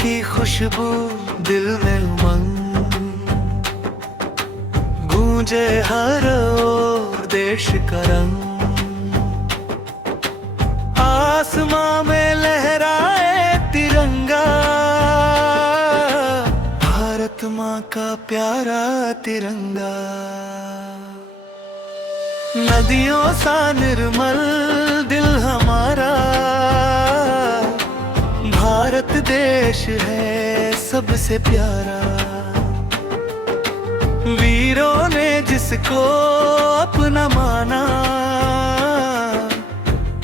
की खुशबू दिल में उमंग, गूंजे हर ओर देश का रंग। आसमां में लहराए तिरंगा, भारत माँ का प्यारा तिरंगा। नदियों सा निर्मल दिल हमारा, भारत देश है सबसे प्यारा। वीरों ने जिसको अपना माना,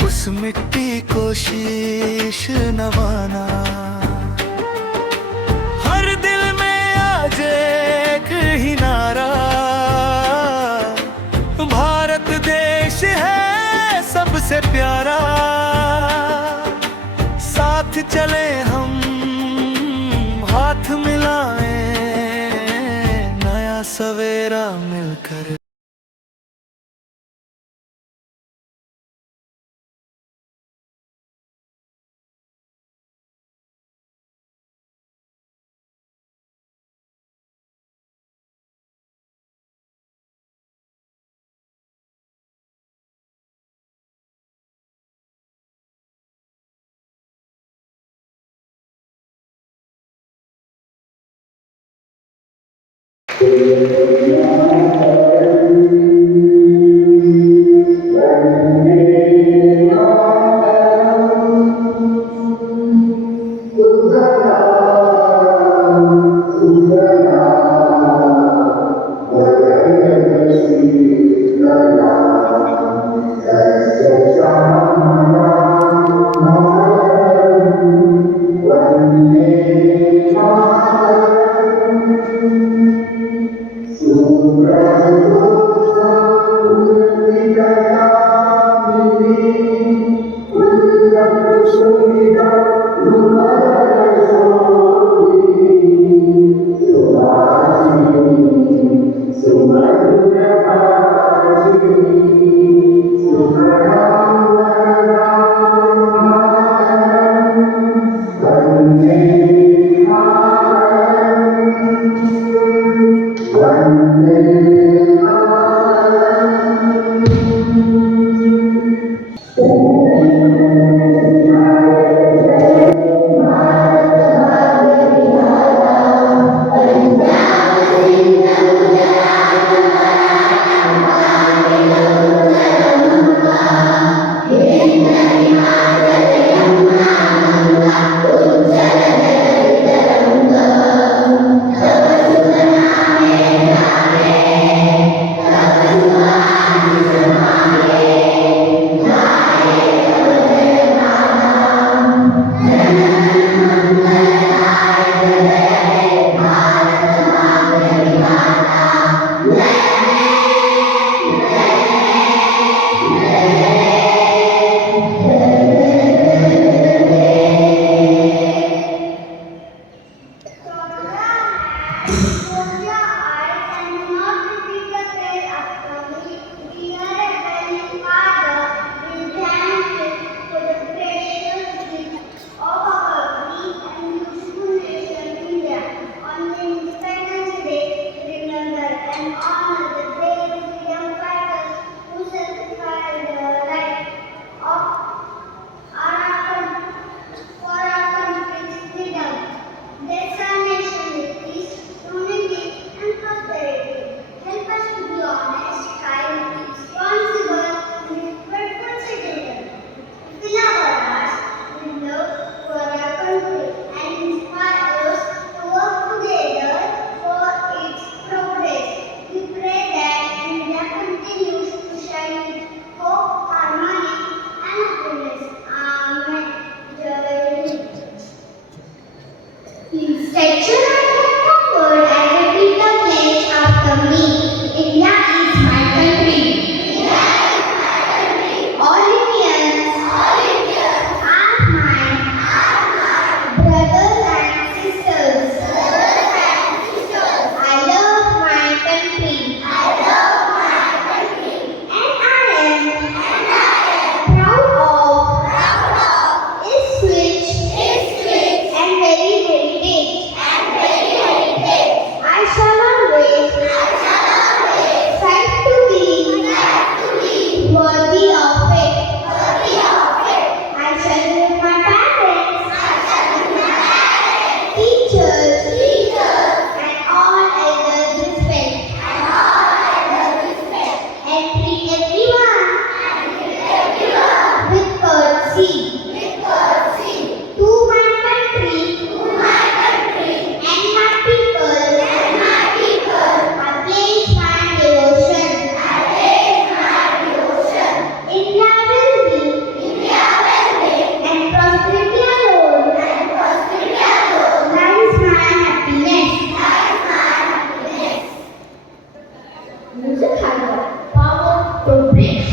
उस मिट्टी को शीश नवाना। हर दिल में आज एक ही नारा, भारत देश है सबसे प्यारा। साथ चले हम हाथ मिलाएं, नया सवेरा मिलकर।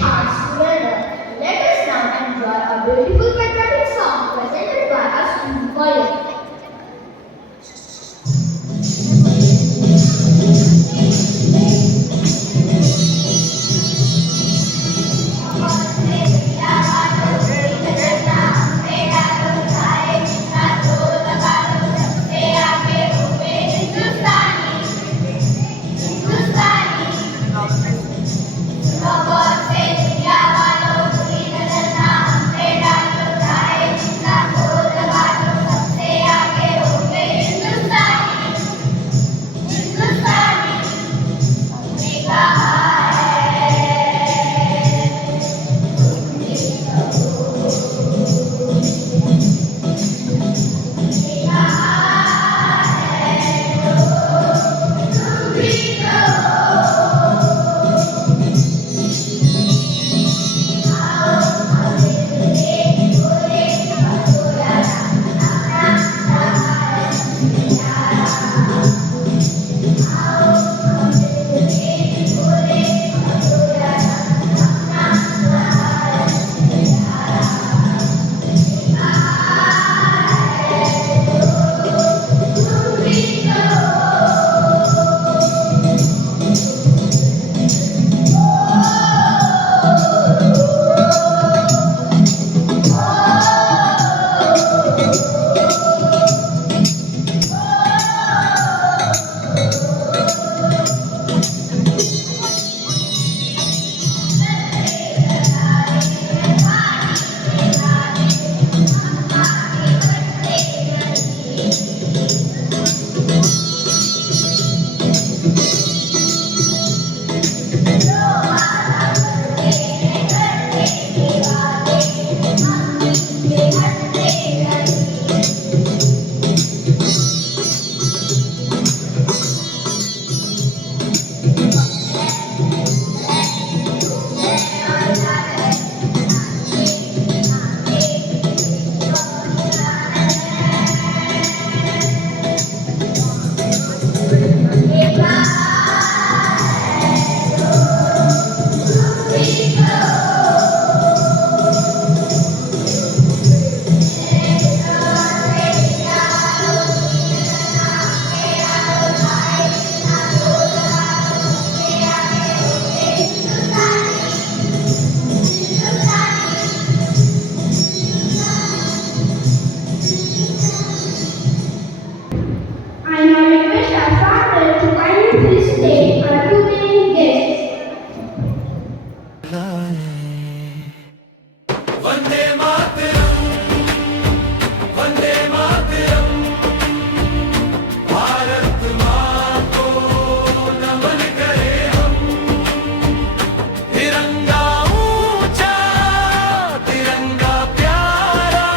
hearts together. Let us now enjoy a beautiful patriotic song presented by our student college. I now request our father to kindly please take our two main guests. Vande Mataram Vande Mataram Bharat माँ को नमन करे हम तिरंगा ऊंचा तिरंगा प्यारा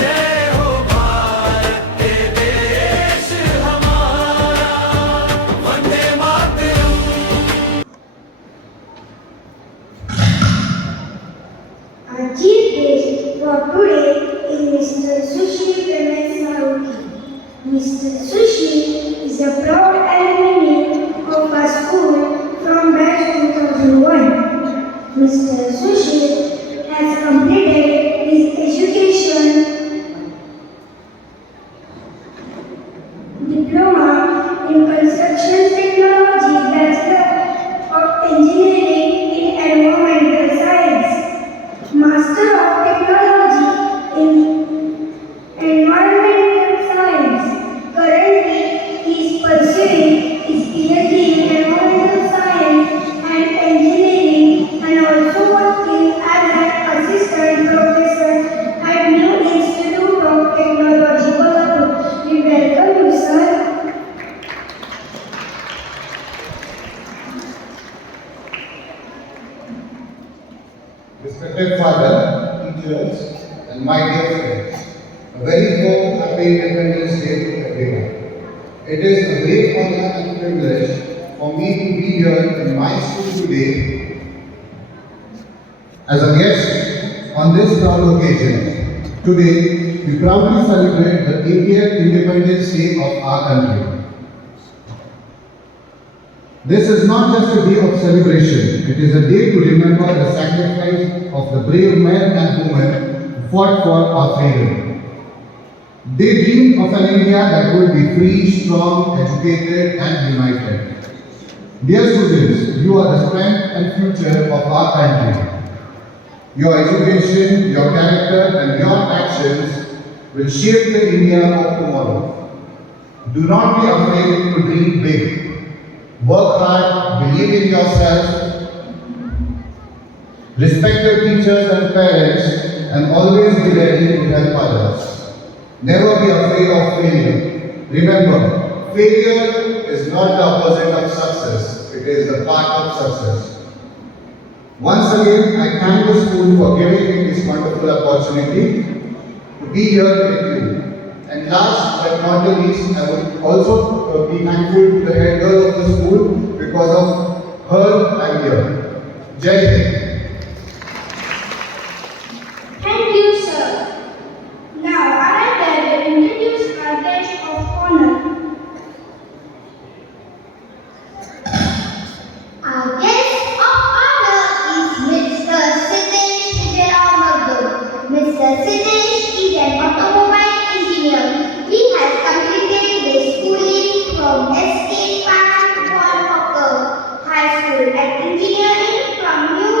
जय हो भारत के देश हमारा Vande Mataram Our chief guest for today is Mr. Sushil Ramesh Maruti. Mr. Sushil is a proud alumni of our school from batch 2001. Mr. Sushil has completed his education diploma in construction technology, Bachelor of Engineering in Environmental Science, Master of Technology in Environmental Science. Currently, he is pursuing his PhD in Environmental Science and Engineering and also working as an assistant professor at New Institute of Technology, Kolhapur. We welcome you, sir. Respected father, teachers, and my dear friends, a very warm, happy Independence Day to everyone. It is a great honor and privilege for me to be here in my school today as a guest on this proud occasion. Today, we proudly celebrate the 80th Independence Day of our country. This is not just a day of celebration, it is a day to remember the sacrifice of the brave men and women who fought for our freedom. They dreamed of an India that would be free, strong, educated, and united. Dear students, you are the strength and future of our country. Your education, your character, and your actions will shape the India of tomorrow. Do not be afraid to dream big. Work hard, believe in yourself, respect your teachers and parents, and always be ready to help others. Never be afraid of failure. Remember, failure is not the opposite of success, it is the part of success. Once again, I thank the school for giving me this wonderful opportunity to be here with you. And last but not the least, I would also be thankful to the head girl of the school because of her I'm here. Jai Hind. Thank you, sir. Now, I am there to introduce our guest of honor. Our guest of honor is Mr. Siddesh Vijayaramadhu. Mr. Siddesh is an automobile engineer. He has completed his schooling from S.K. Pankawalkar High School and engineering from New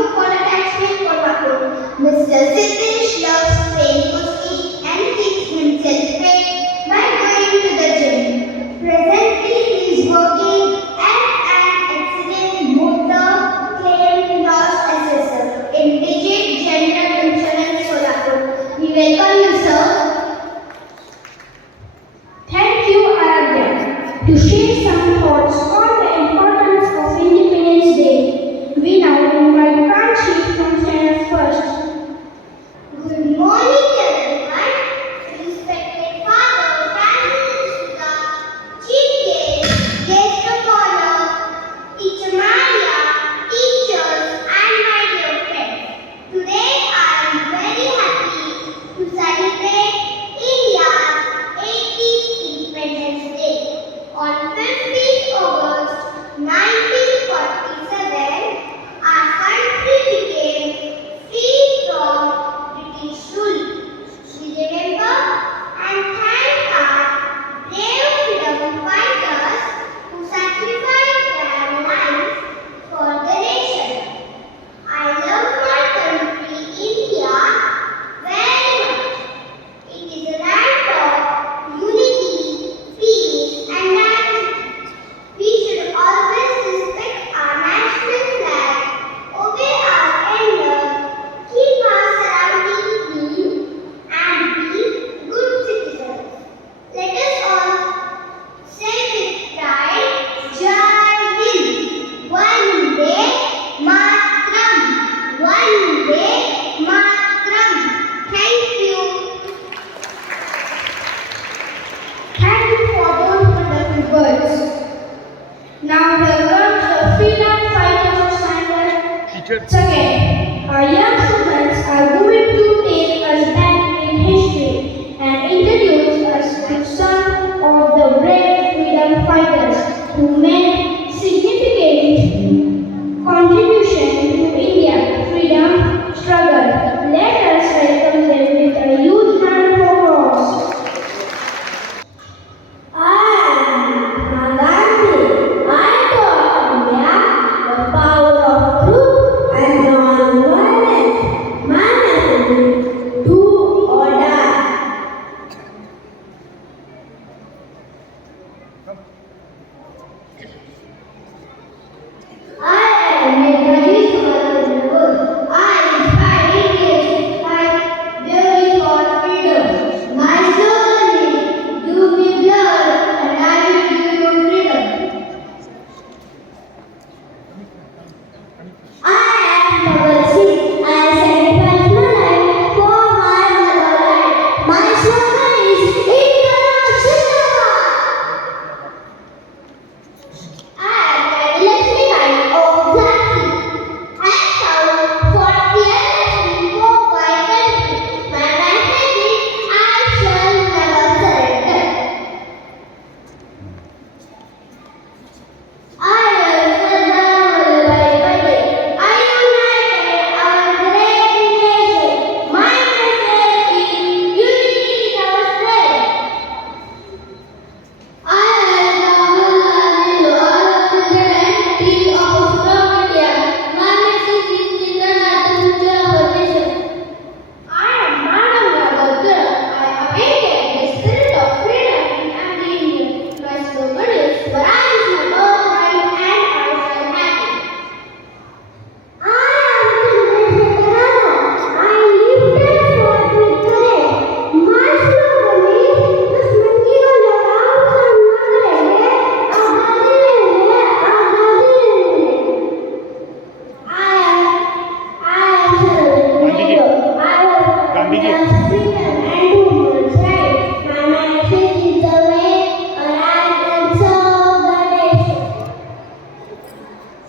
There's freedom and women's right. My message is the way arise and serve the nation.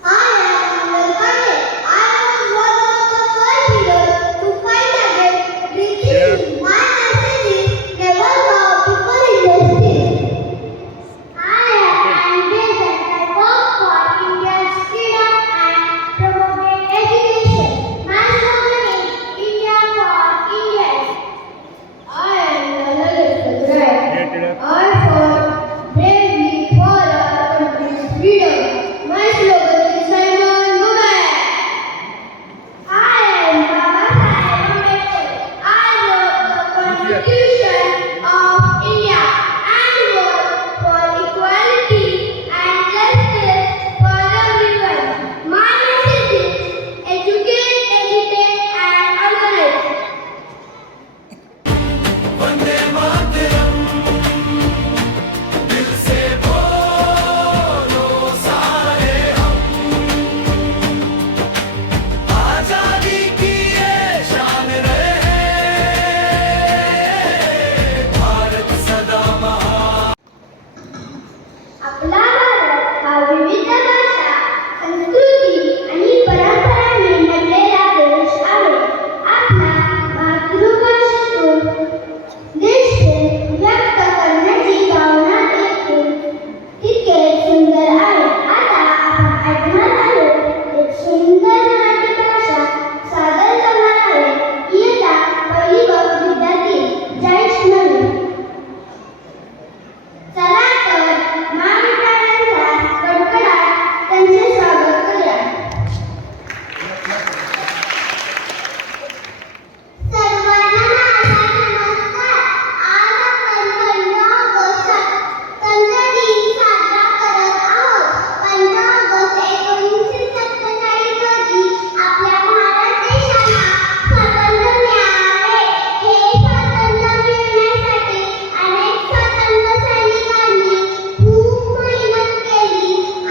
I am Amar Pandey. I was one of the first leaders to fight against drinking. My message is never bow before injustice. I am ambitious and work for India's freedom and promote education. My slogan is India for Indians. I am Lalit Bajrai. I fought bravely for our country's freedom. My slogan is Simon Mumbai. I am Baba Saheb Ambedkar. I wrote the Constitution of India and worked for equality and justice for everyone. My message is educate, educate and organize. Vande Mataram दिल से बोलो सारे हम आजादी की ये शान रहे भारत सदा महान आपला भारत हा विविध भाषा, संस्कृती आणि परंपरांनी नटलेला देश आहे. आपल्या मातृभाषेतून देशप्रेम व्यक्त करण्याची भावना देखील तितकेच सुंदर आहे. आता आपण ऐकणार आहोत एक सुंदर मराठी भाषा सादर करणार आहे. इयत्ता पहिली व विद्यार्थी जयश्री. चला तर महाविद्यालयाचा कडकडाट त्यांचे स्वागत करूया. सर्वांना माझा नमस्कार. आज आपण 15 ऑगस्ट स्वातंत्र्य दिन साजरा करत आहोत. 15 ऑगस्ट 1947 रोजी आपल्या भारत देशाला स्वातंत्र्य मिळाले. हे स्वातंत्र्य मिळवण्यासाठी अनेक स्वातंत्र्य सैनिकांनी खूप मेहनत केली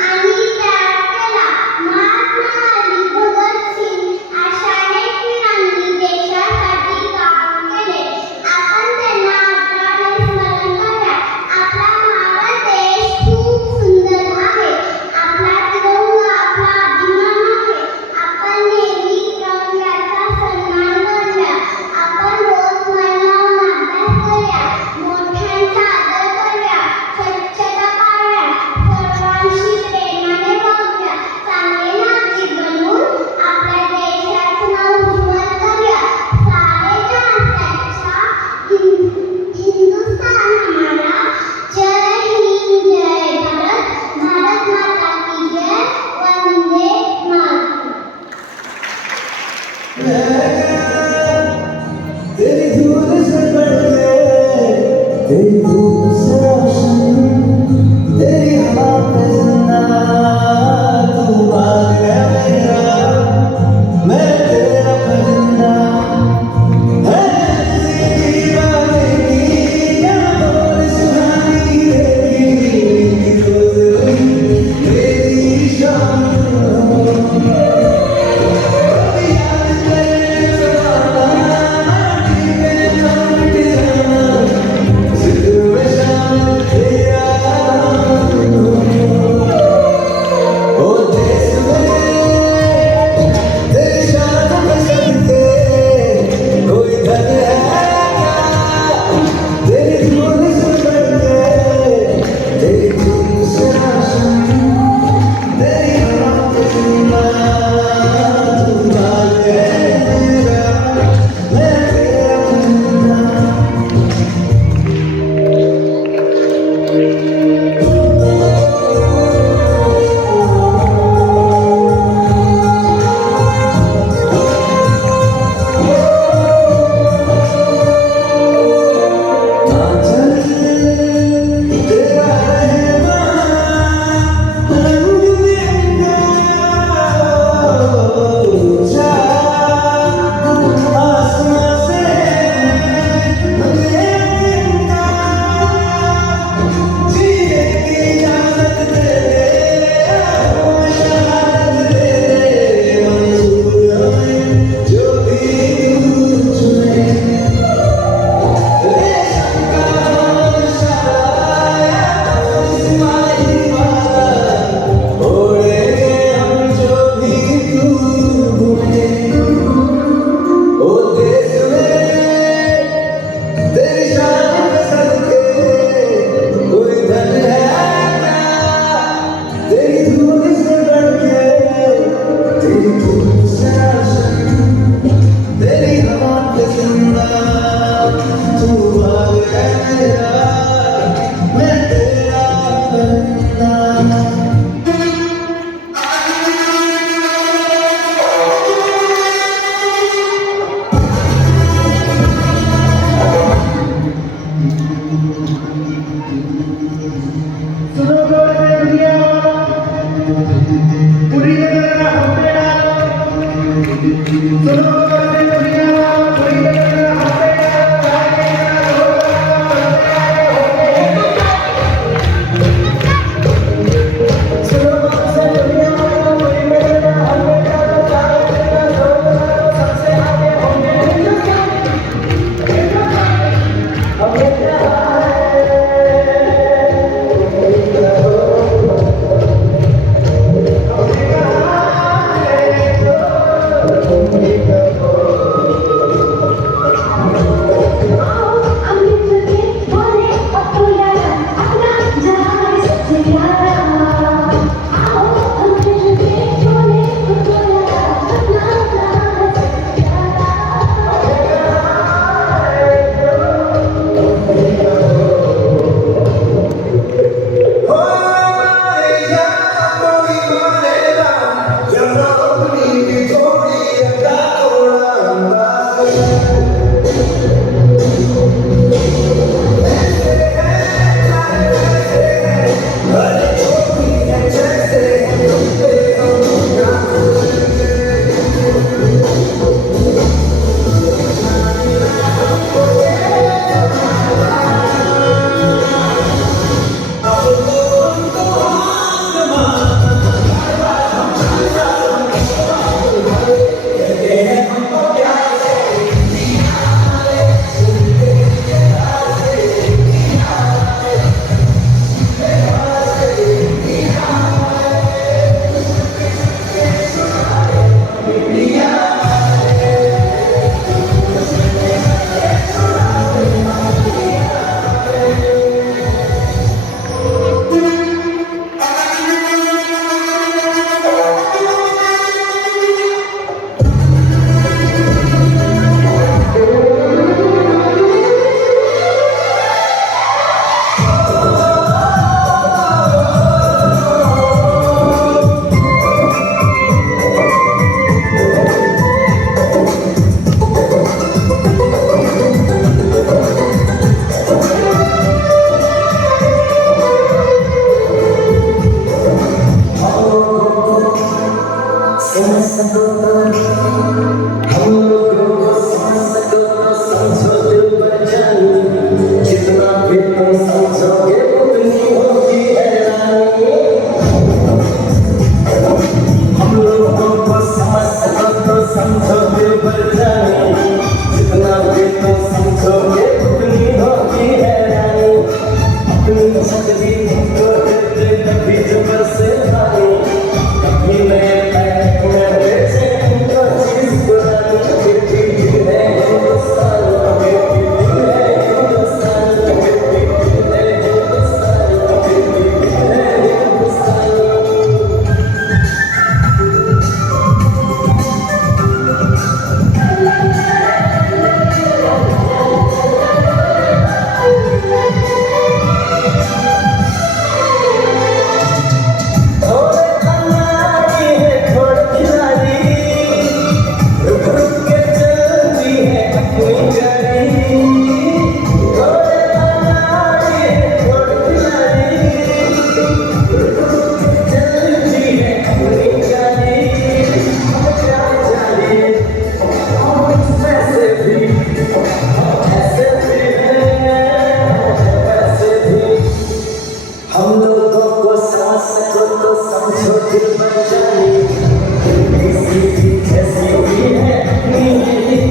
आणि त्याग केला. महात्मा गांधी, भगतसिंग अशा अनेक वीरांनी देशासाठी काम केले. आपण त्यांना आदराने स्मरण करूया. आपला भारत देश खूप सुंदर आहे. आपला तिरंगा आपला अभिमान आहे. आपण नेहमी तिरंग्याचा सन्मान करूया. आपण रोज मन लावून अभ्यास करूया. मोठ्यांचा आदर करूया. स्वच्छता पाळूया. सर्वांशी प्रेमाने वागूया. चांगले नागरिक बनून आपल्या देशाचं नाव उज्ज्वल करूया. सारे जहां से अच्छा हिंदुस्तान हमारा. जय हिंद, जय भारत. भारत माता की जय. वंदे मातरम. तेरी धूल से बढ़के तेरी धूप से रोशन तेरी हवा पे जिंदा तू बाग है मेरा मैं तेरा परिंदा है जिंदगी वाली या बोल सुहानी तेरी मेरी शान याद करे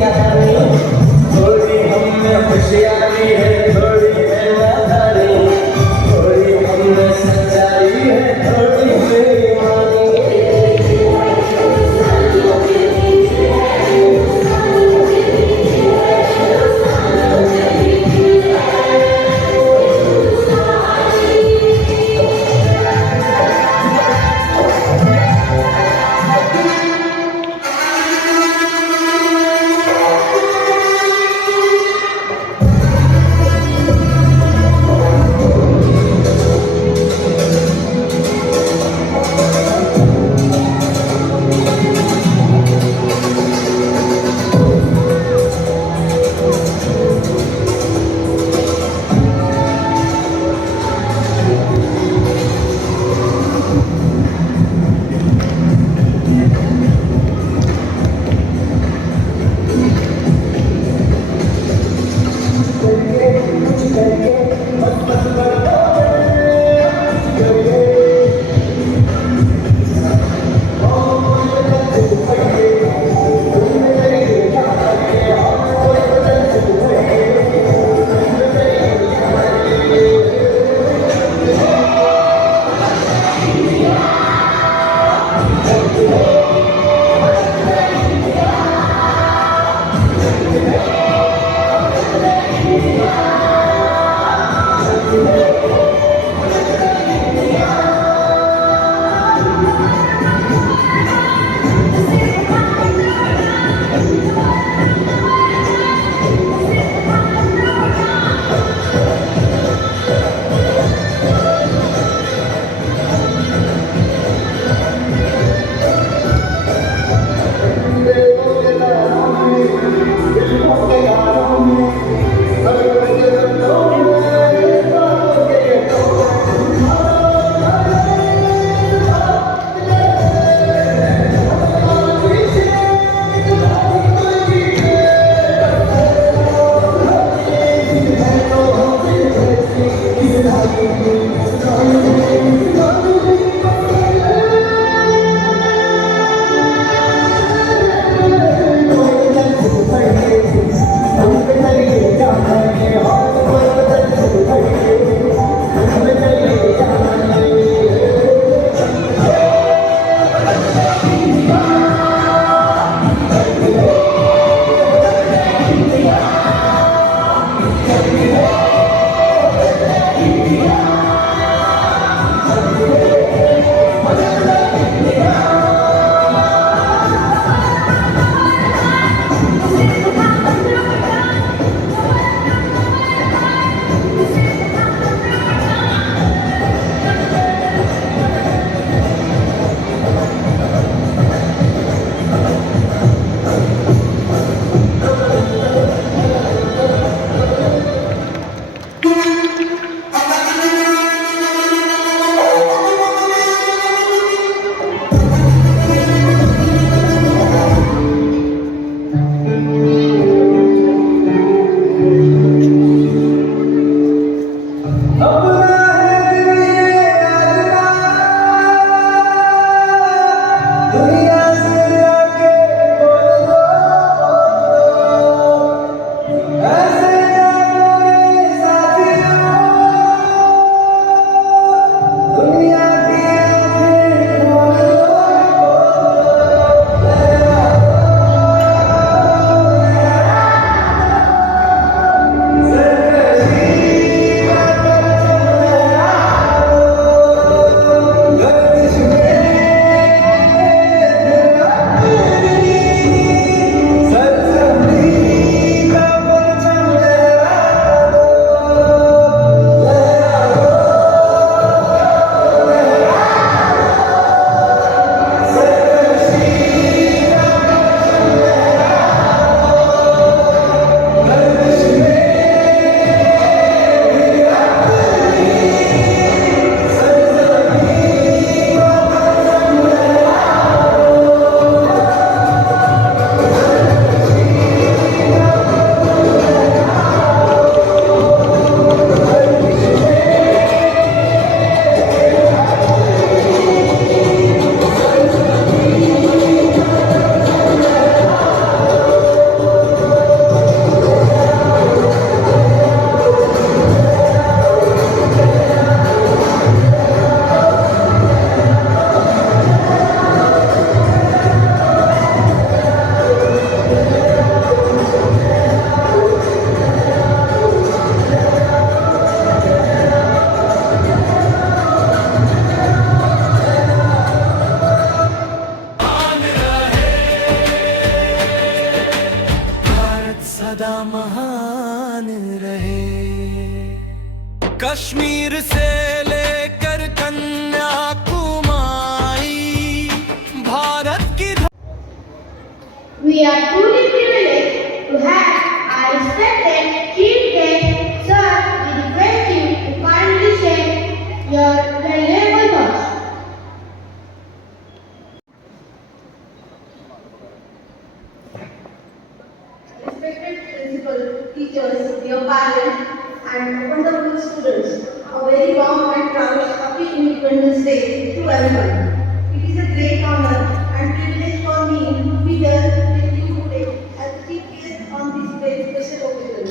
कहानी, थोड़ी हम में होशियारी है, थोड़ी है नादानी, थोड़ी हम में सच्चाई है, थोड़ी बेईमानी। सदा महान रहे। कश्मीर से लेकर कन्याकुमारी भारत की We are truly privileged to have our respected Chief Guest, sir. We request you to kindly share your valuable thoughts. Respected principal, teachers, dear parents, and wonderful students, a very warm and proud happy Independence Day to everyone. It is a great honor and privilege for me to be here with you today as chief guest on this very special occasion.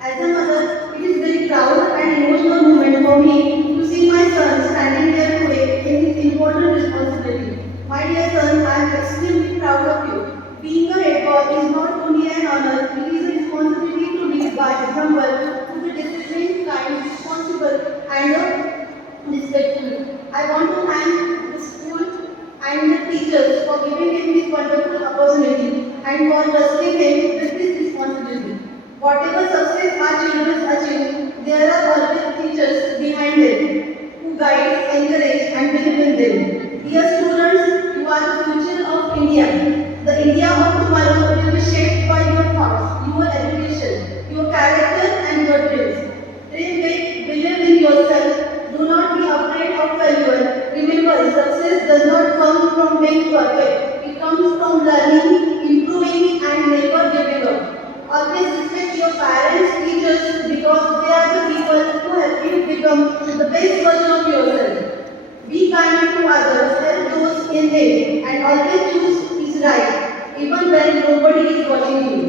As a mother, it is very proud and emotional moment for me to see my son standing here today in his important responsibility. My dear son, I am extremely proud of you. Being a head boy is not only an honor, it is a responsibility to lead by example, to be disciplined, kind, responsible, and respectful. I want to thank the school and the teachers for giving him this wonderful opportunity and for trusting him with this responsibility. Whatever success our children achieve, there are always teachers behind them who guide, encourage, and believe in them. Dear students, you are the future of India. The India of tomorrow will be shaped by your thoughts, your education, your character, and your dreams. Dream big, believe in yourself. Do not be afraid of failure. Remember, success does not come from being perfect. It comes from learning, improving, and never giving up. Always respect your parents, teachers, because they are the people who help you become the best version of yourself. Be kind to others, help those in need, and always choose is right, even when nobody is watching you.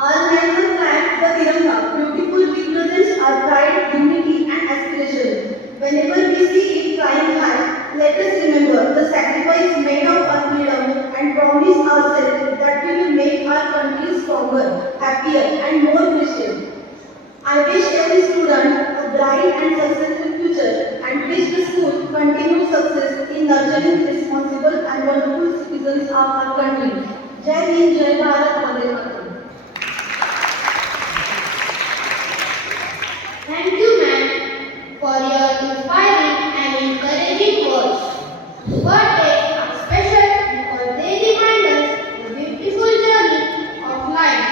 All nations flag the Tiranga. Beautiful represents our pride, dignity, and aspiration. Whenever we see it flying high, let us remember the sacrifice made of our freedom and promise ourselves that we will make our country stronger, happier, and more Christian. I wish every student a bright and successful future and wish the school continued success in nurturing responsible and wonderful citizens of our country. Jai Hind, Jai Bharat, Vande Mataram. Thank you, ma'am, for your inspiring and encouraging words. Birthdays are special because they remind us the beautiful journey of life.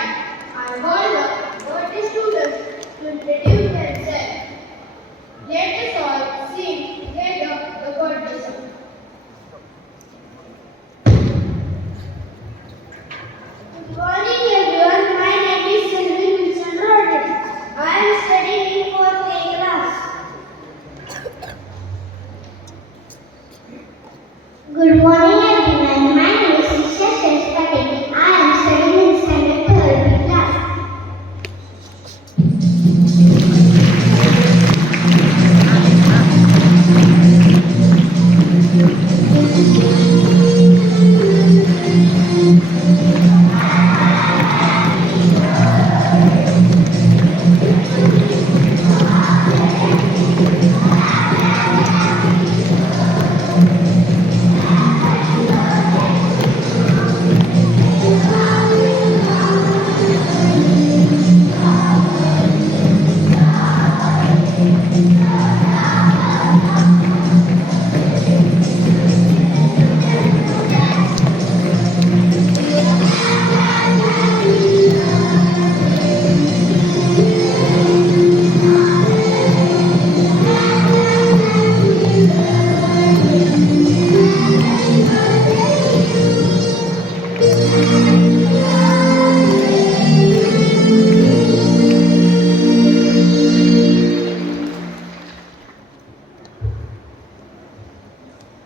I call the birthday students to introduce themselves. Let us all sing together the birthday song. Good morning, everyone. My name is Selvi Wilson Rodriguez. I am studying in 4th A class. Good morning, everyone. My name is Sisha Shashpati. I am studying in standard 3rd B class.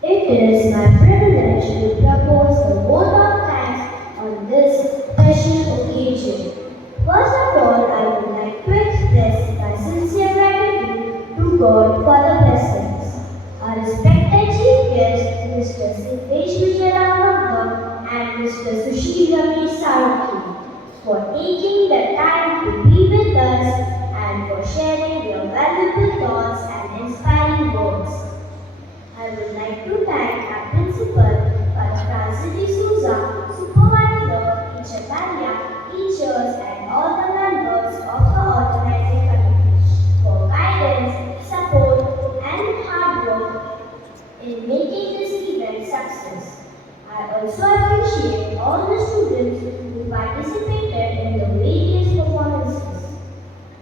It is my privilege to propose a vote of thanks on this special occasion. First of all, I would like to express my sincere gratitude to God for the blessings. Our respected Chief Guest, Mr. Siddesh Vijayaraghavan and Mr. Sushil Ramesh Saraki, for taking the time to be with us and for sharing your valuable thoughts and inspiring words. I would like to thank our principal, Francis D'Souza, supervisor, teacher Tanya, I also appreciate all the students who participated in the various performances.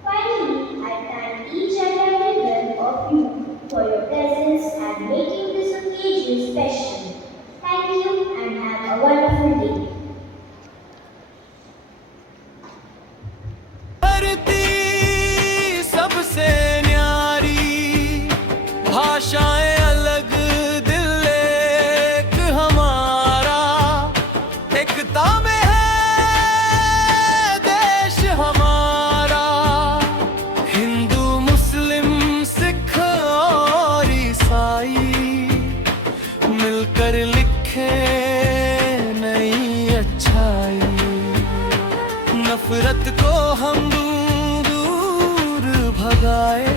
Finally, I thank each and every one of you for your presence and making this occasion special. Thank you and have a wonderful day. धरती सबसे न्यारी, भाषाएं अलग, दिल एक हमारा, एकता में है देश हमारा। हिंदू मुस्लिम सिख और ईसाई मिलकर लिखे नई अच्छाई, नफरत को हम दूर भगाए,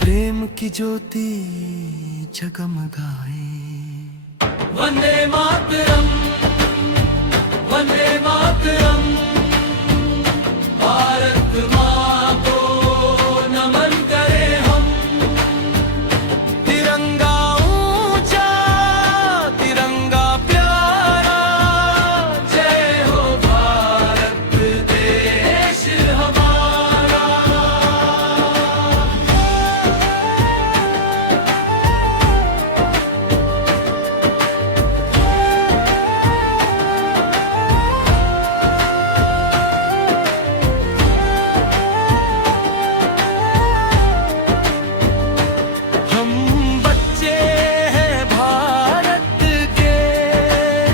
प्रेम की ज्योति जगमगाए। वंदे मातरम।